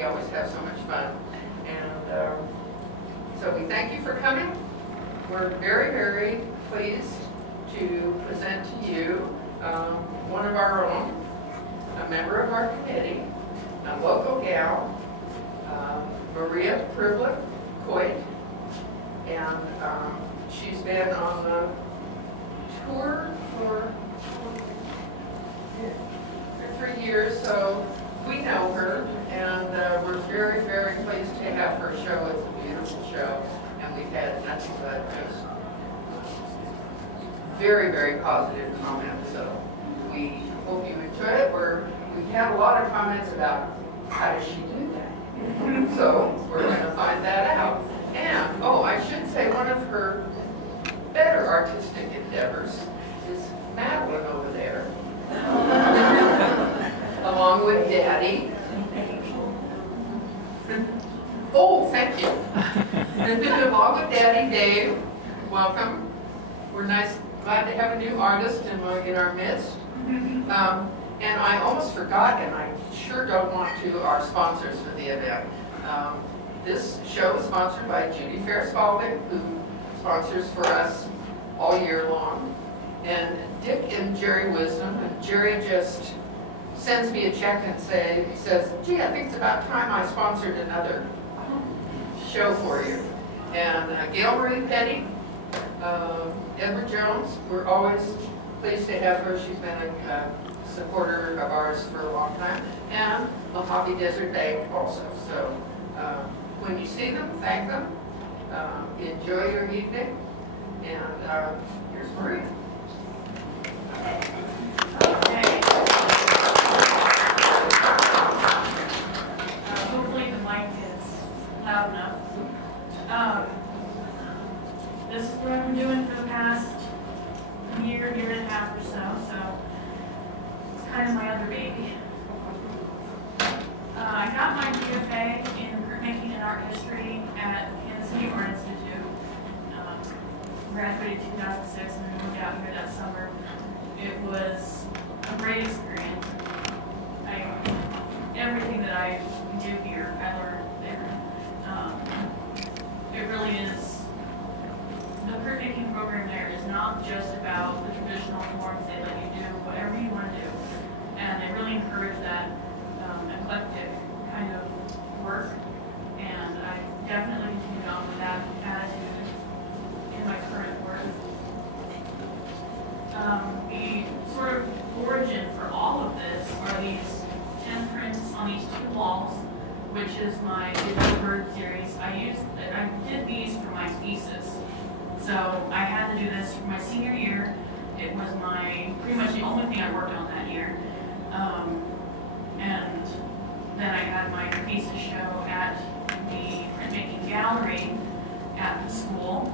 we always have so much fun. And so we thank you for coming. We're very, very pleased to present to you one of our own, a member of our committee, a local gal, Maria Prebilic Coit, and she's been on the tour for 3 years, so we know her, and we're very, very pleased to have her show. It's a beautiful show, and we've had nothing but just very, very positive comments, so we hope you enjoy it. We've had a lot of comments about how does she do that, so we're going to find that out. And, oh, I should say one of her better artistic endeavors is Madeline over there, along with Daddy. Oh, thank you. Along with Daddy, Dave, welcome. We're glad to have a new artist in our midst. And I almost forgot, and I sure don't want to, our sponsors for the event. This show is sponsored by Judy Fair-Spalding, who sponsors for us all year long, and Dick and Jerry Wisdom. And Jerry just sends me a check and says, gee, I think it's about time I sponsored another show for you. And Gail Marie Petty, Edward Jones, we're always pleased to have her. She's been a supporter of ours for a long time, and Mojave Desert Bank also. So when you see them, thank them. Enjoy your evening, and here's Maria. Okay. Hopefully the mic is loud enough. This is what I've been doing for the past year and a half or so it's kind of my other baby. I got my BFA in printmaking and art history at Kansas City Art Institute. Graduated 2006 and then moved out here that summer. It was a great experience. Everything that I do here, I learned there. It really is, the printmaking program there is not just about the traditional forms. They let you do whatever you want to do. And they really encourage that eclectic kind of work. And I definitely continued on with that attitude in my current work. The sort of origin for all of this are these 10 prints on these 2 walls, which is my Digital Bird series. I did these for my thesis. So I had to do this for my senior year. It was pretty much the only thing I worked on that year. And then I had my thesis show at the printmaking gallery at the school,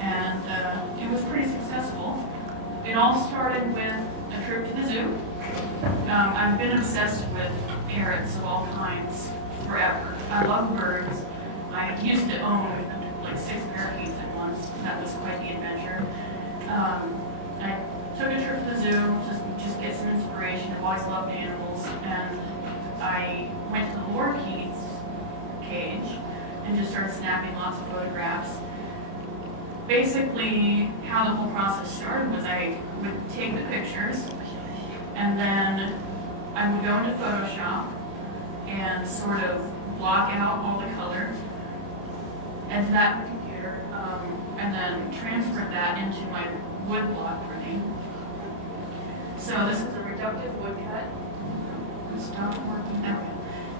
and it was pretty successful. It all started with a trip to the zoo. I've been obsessed with parrots of all kinds forever. I love birds. I used to own like 6 parakeets at once. That was quite the adventure. I took a trip to the zoo just get some inspiration. I've always loved animals, and I went to the lorikeets cage and just started snapping lots of photographs. Basically, how the whole process started was I would take the pictures, and then I would go into Photoshop and sort of block out all the color into that computer, and then transfer that into my wood block printing. So this is a reductive woodcut. Stop working. Okay.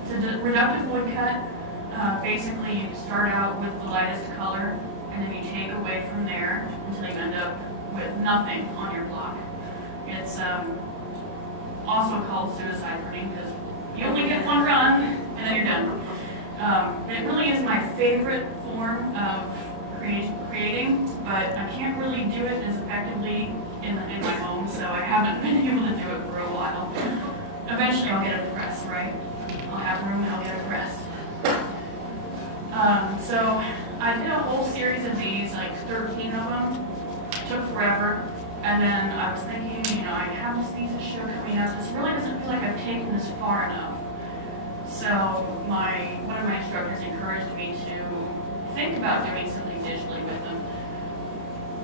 So the reductive woodcut, basically you start out with the lightest color, and then you take away from there until you end up with nothing on your block. It's also called suicide printing because you only get one run and then you're done. It really is my favorite form of creating, but I can't really do it as effectively in my home, so I haven't been able to do it for a while. Eventually I'll get a press, right? I'll have room and I'll get a press. So I did a whole series of these, like 13 of them. Took forever. And then I was thinking, I have this thesis show coming up. This really doesn't feel like I've taken this far enough. So my me to think about doing something digitally with them.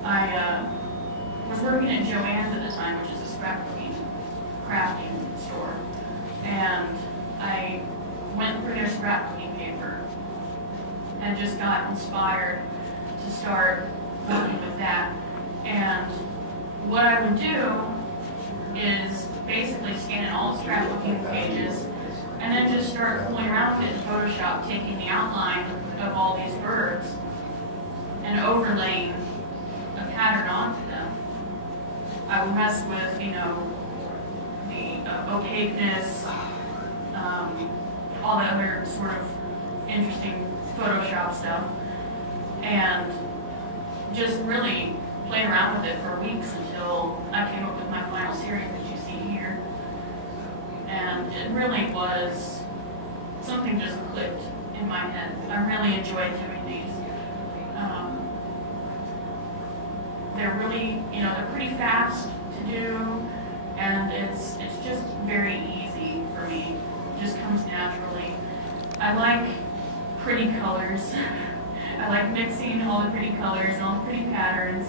I was working at Joann's at the time, which is a scrapbooking, crafting store, and I went through their scrapbooking paper and just got inspired to start working with that. And what I would do is basically scan in all the scrapbooking pages and then just start fooling around with it in Photoshop, taking the outline of all these birds and overlaying a pattern onto them. I would mess with, you know, the opaqueness, all the other sort of interesting Photoshop stuff, and just really played around with it for weeks until I came up with my final series that you see here. And it really was, something just clicked in my head. I really enjoyed doing these. They're really, you know, they're pretty fast to do, and it's just very easy for me. It just comes naturally. I like pretty colors. I like mixing all the pretty colors and all the pretty patterns.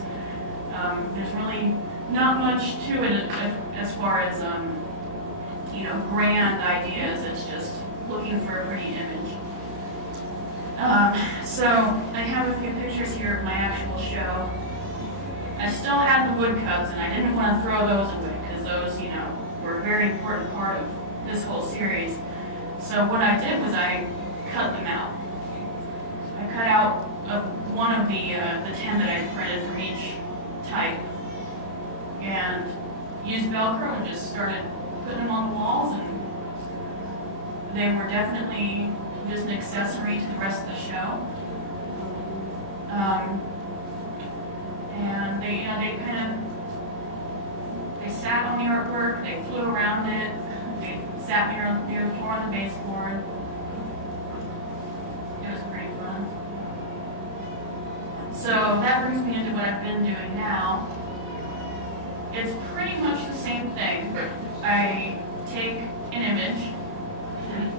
There's really not much to it as far as, you know, grand ideas. It's just looking for a pretty image. So I have a few pictures here of my actual show. I still had the woodcuts, and I didn't want to throw those away because those, you know, were a very important part of this whole series. So what I did was I cut them out. I cut out one of the 10 that I printed from each type and used Velcro and just started putting them on the walls, and they were definitely just an accessory to the rest of the show. And they, you know, they sat on the artwork, they flew around it, they sat near the floor on the baseboard. It was pretty fun. So that brings me into what I've been doing now. It's pretty much the same thing. I take an image.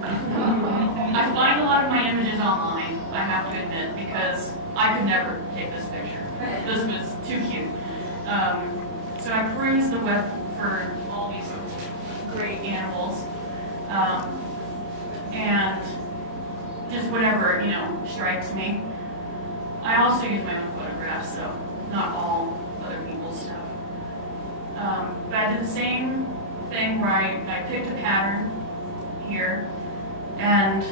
I find a lot of my images online, I have to admit, because I could never take this picture. This was too cute. So I peruse the web for all these great animals, and just whatever, you know, strikes me. I also use my own photographs, so not all other people's stuff. But I did the same thing where I picked a pattern here, and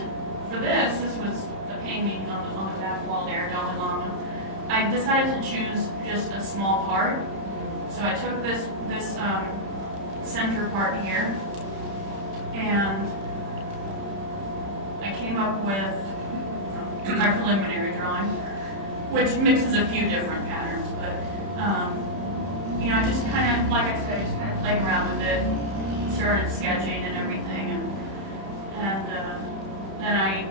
for this was a painting on the back wall there, Dalai Lama. I decided to choose just a small part, so I took this center part here, and I came up with my preliminary drawing, which mixes a few different patterns, but you know, I just kind of, like I said, just kind of played around with it, started sketching and everything, and then I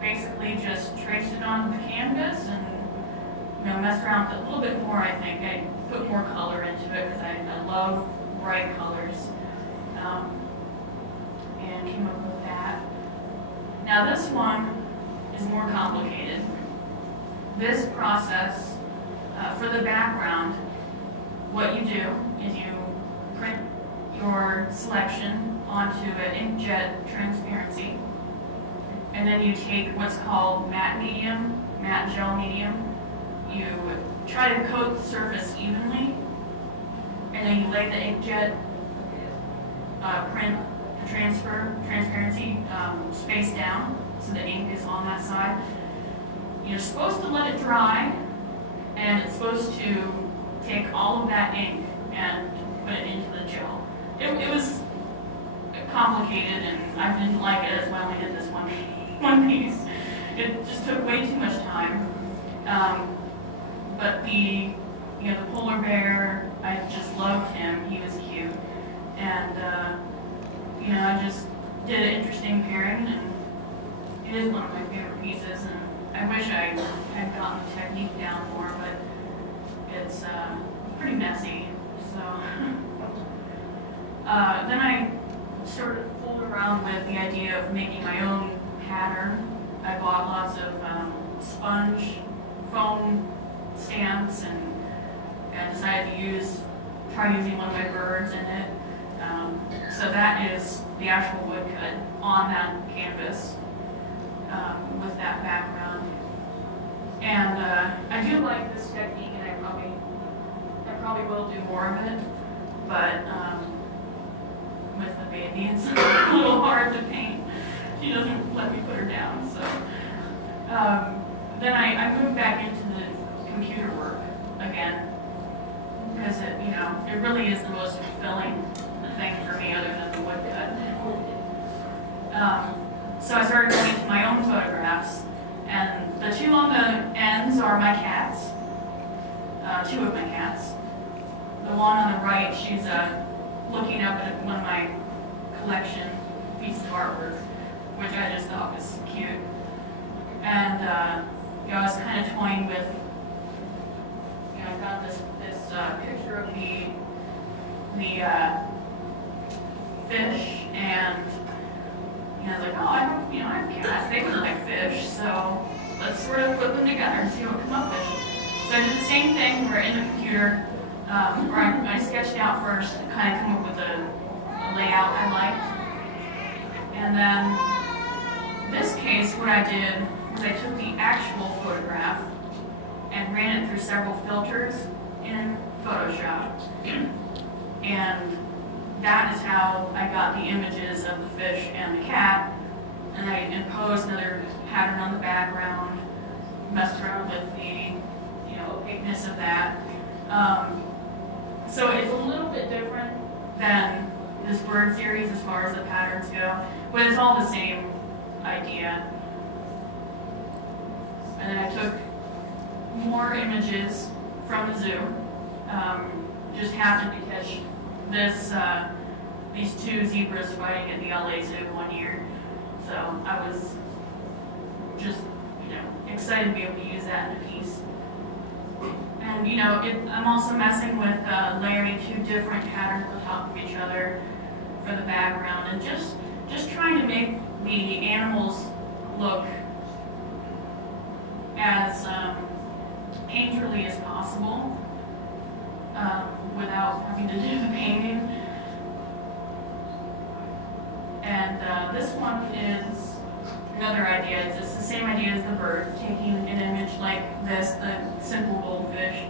basically just traced it on the canvas and, you know, messed around with it a little bit more. I think I put more color into it because I love bright colors, and came up with that. Now this one is more complicated. This process, for the background, what you do is you print your selection onto an inkjet transparency, and then you take what's called matte medium, matte gel medium. You try to coat the surface evenly, and then you lay the inkjet print transparency space down so the ink is on that side. You're supposed to let it dry, and it's supposed to take all of that ink and put it into the gel. It was complicated, and I didn't like it as well. I did this one piece. It just took way too much time. But the polar bear, I just loved him. He was cute, and I just did an interesting pairing, and it is one of my favorite pieces. And I wish I had gotten the technique down more, but it's pretty messy. So then I sort of fooled around with the idea of making my own pattern. I bought lots of sponge foam stamps and decided to try using one of my birds in it. So that is the actual woodcut on that canvas with that background. And I do like this technique, and I probably will do more of it, but with the baby, it's a little hard to paint. She doesn't let me put her down, so. Then I moved back into the computer work again, because it really is the most fulfilling thing for me other than the woodcut. So I started going into my own photographs, and the two on the ends are my cats, two of my cats. The one on the right, she's looking up at one of my collection pieces of artwork, which I just thought was cute. And I was kind of toying with, I got this picture of the fish, and I was like, oh, I have cats, they look like fish, so let's sort of put them together and see what we come up with. So I did the same thing. We're in the computer, where I sketched out first to kind of come up with a layout I liked. And then this case, what I did was I took the actual photograph and ran it through several filters in Photoshop. And that is how I got the images of the fish and the cat. And I imposed another pattern on the background, messed around with the opaqueness of that. So it's a little bit different than this bird series as far as the patterns go, but it's all the same idea. And then I took more images from the zoo. Just happened to catch these two zebras fighting at the LA Zoo one year. So I was just, excited to be able to use that in a piece. And I'm also messing with layering two different patterns on top of each other for the background, and just trying to make the animals look as painterly as possible without having to do the painting. And this one is another idea. It's the same idea as the bird, taking an image like this, the simple goldfish,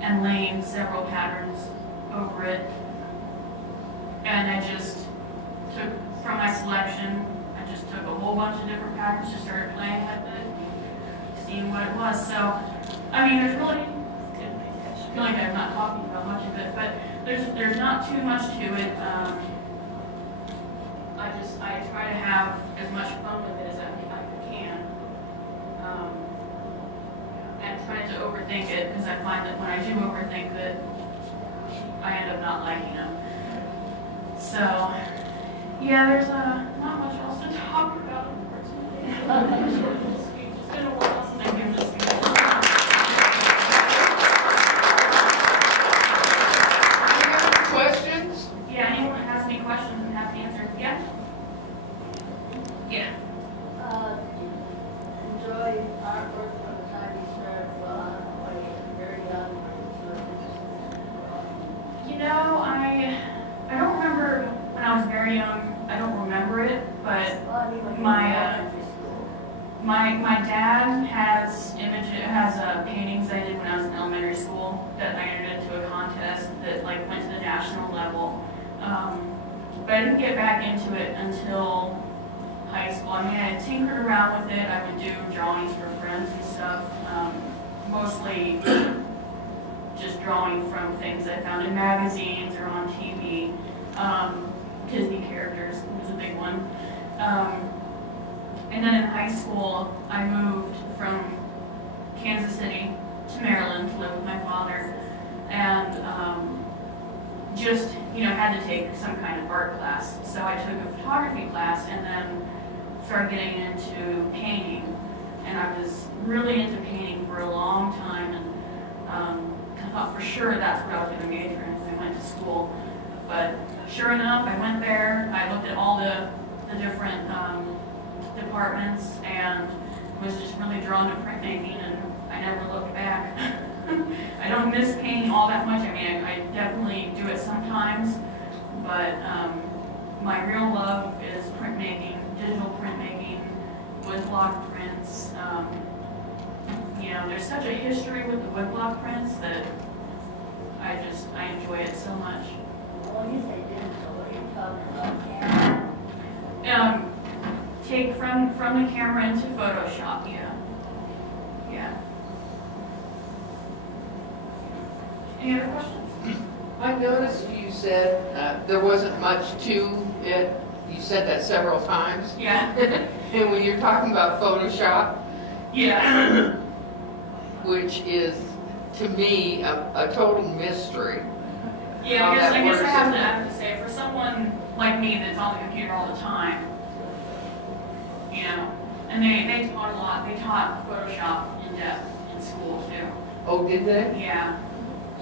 and laying several patterns over it. And I just took, from my selection, I just took a whole bunch of different patterns, just started playing with it, seeing what it was. So, there's really, I feel like I'm not talking about much of it, but there's not too much to it. I try to have as much fun with it as I can. And try to overthink it, because I find that when I do overthink it, I end up not liking them. So, yeah, there's not much else to talk about, unfortunately. It's been a while since I've given this speech. Questions? Yeah, anyone that has any questions and have to answer? Yeah? Yeah. Enjoy artwork from the time you started, when you were very young, I don't remember when I was very young. I don't remember it, but my dad has paintings I did when I was in elementary school that I entered into a contest that went to the national level. But I didn't get back into it until high school. I tinkered around with it. I would do drawings for friends and stuff. Mostly just drawing from things I found in magazines or on TV. Disney characters was a big one. And then in high school, I moved from Kansas City to Maryland to live with my father, and had to take some kind of art class. So I took a photography class and then started getting into painting. And I was really into painting for a long time, and I thought for sure that's what I was going to major in as I went to school. But sure enough, I went there, I looked at all the different departments, and was just really drawn to printmaking, and I never looked back. I don't miss painting all that much. I mean, I definitely do it sometimes, but my real love is printmaking, digital printmaking, woodblock prints. You know, there's such a history with the woodblock prints that I enjoy it so much. When you say digital, what are you talking about, camera? Take from the camera into Photoshop, yeah. Yeah. Any other questions? I noticed you said there wasn't much to it. You said that several times. Yeah. And when you're talking about Photoshop, Yeah. which is, to me, a total mystery. Yeah, How that I guess I works. have to say, for someone like me that's on the computer all the time, you know, and they taught a lot. They taught Photoshop in depth in school too. Oh, did they? Yeah,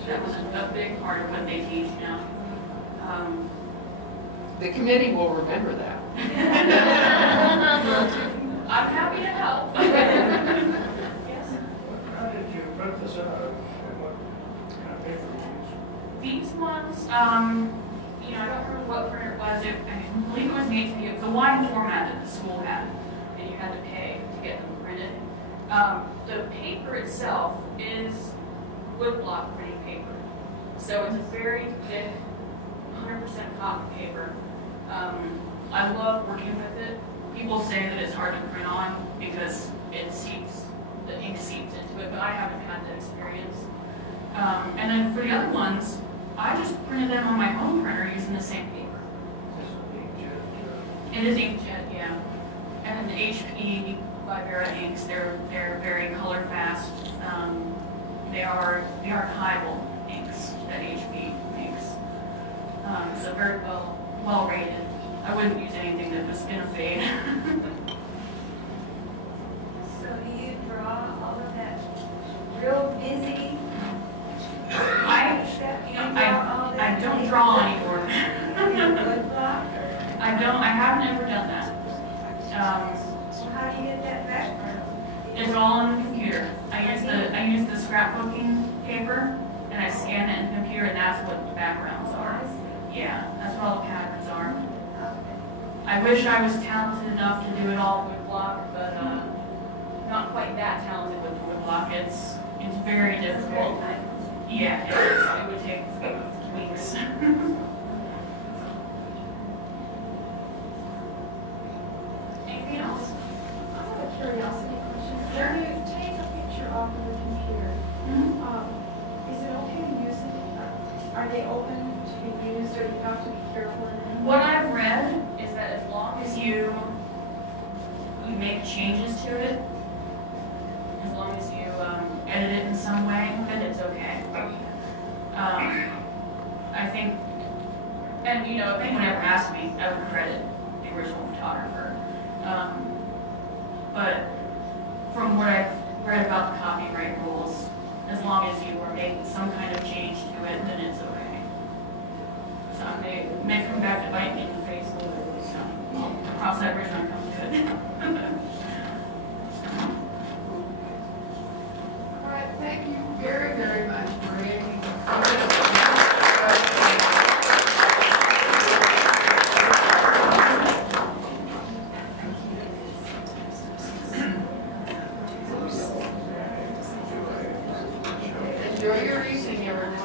that was a big part of what they teach now. The committee will remember that. I'm happy to help. Yes. How did you print this out, and what kind of paper you use? These ones, you know, I don't remember what printer it was. I believe it was an HP. It was a wide format that the school had, and you had to pay to get them printed. The paper itself is woodblock printing paper, so it's a very thick, 100% cotton paper. I love working with it. People say that it's hard to print on because it seeps, the ink seeps into it, but I haven't had that experience. And then for the other ones, I just printed them on my home printer using the same paper. This is inkjet. It is inkjet, yeah. And then the HP Libera inks, they're very color fast. They are the archival inks that HP makes. So very well rated. I wouldn't use anything that was gonna fade. So do you draw all of that real busy? I don't draw anymore. Woodblock? I haven't ever done that. So how do you get that background? It's all on the computer. I use the scrapbooking paper and I scan it in the computer, and that's what the backgrounds are. Yeah, that's what all the patterns are. I wish I was talented enough to do it all with woodblock, but not quite that talented with woodblock. It's very difficult. Yeah, it is. It would take weeks. Anything else? I have a curiosity question. Sure. When you take a picture off of the computer, is it okay to use it? Are they open to be used, or do you have to be careful in them? What I've read is that as long as you make changes to it, as long as you edit it in some way, then it's okay. I think, and you know, if anyone ever asked me, I would credit the original photographer. But from what I've read about the copyright rules, as long as you are making some kind of change to it, then it's okay. So they may come back to bite me in the face a little bit, so I'll cross that bridge when I come to it. All right, thank you very, very much, Maria. Enjoy your evening, everyone.